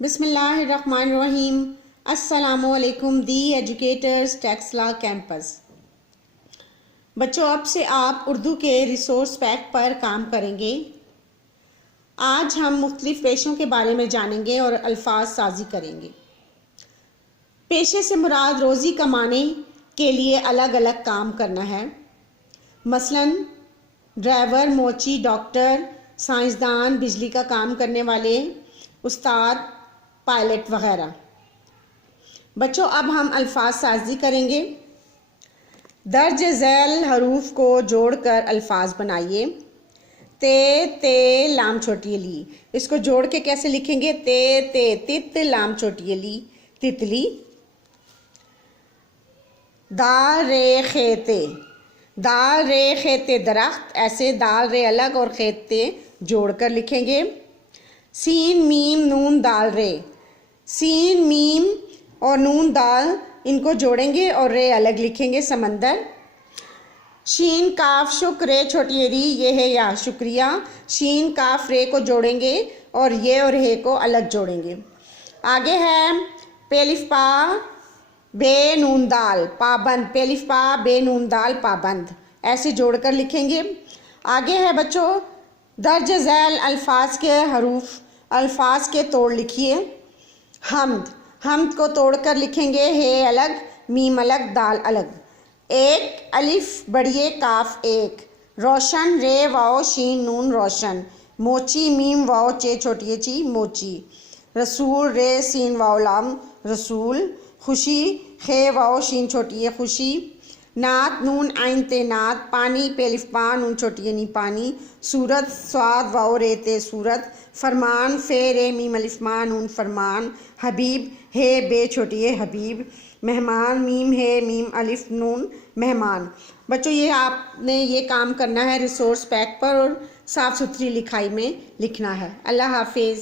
बिस्मिल्लाहिर्रहमानिर्रहीम। अस्सलामुअलैकुम दी educators Taxila campus. बच्चों, अब से आप उर्दू के रिसोर्स पैक पर काम करेंगे। आज हम मुख्तलिफ पेशों के बारे में जानेंगे और अल्फाज साजी करेंगे। पेशे से मुराद रोज़ी कमाने के लिए अलग अलग काम करना है। मसलन ड्राइवर, मोची, डॉक्टर, साइंसदान, बिजली का काम करने वाले, उस्ताद, पायलट वगैरह। बच्चों, अब हम अल्फाज साजी करेंगे। दर्ज झैल हरूफ को जोड़कर अल्फाज बनाइए। ते लाम छोटी ली, इसको जोड़ के कैसे लिखेंगे? ते तित लाम छोटी ली तितली। दाल रे खेते दरख्त, ऐसे दाल रे अलग और खेते जोड़कर लिखेंगे। सीन मीम नून दाल रे, सीन मीम और नून दाल इनको जोड़ेंगे और रे अलग लिखेंगे, समंदर। शीन काफ शुक रे छोटी री, ये है या शुक्रिया। शीन काफ रे को जोड़ेंगे और ये और हे को अलग जोड़ेंगे। आगे है पेलिफ पा बे नून दाल पाबंद, पेलिफ पा बे नून दाल पाबंद, ऐसे जोड़कर लिखेंगे। आगे है बच्चों दर्ज झैल अल्फाज के हरूफ, अल्फाज के तोड़ लिखिए। हमद को तोड़कर लिखेंगे, हे अलग, मीम अलग, दाल अलग। एक अलिफ बढ़िए काफ एक। रोशन रे वाओ शीन नून रोशन। मोची मीम वाओ चे छोटी ची मोची। रसूल रे सीन वाओ लाम रसूल। खुशी खे वाओ शीन छोटी है खुशी। नात नून आइन ते नात। पानी पेलिफ पा नून छोटी नी पानी। सूरत स्वाद वाओ रे ते सूरत। फरमान फे रे मीम अलिफ मा नून फरमान। हबीब हे बे छोटी है हबीब। मेहमान मीम है मीम अलिफ नून मेहमान। बच्चों, ये आपने ये काम करना है रिसोर्स पैक पर और साफ़ सुथरी लिखाई में लिखना है। अल्लाह हाफिज़।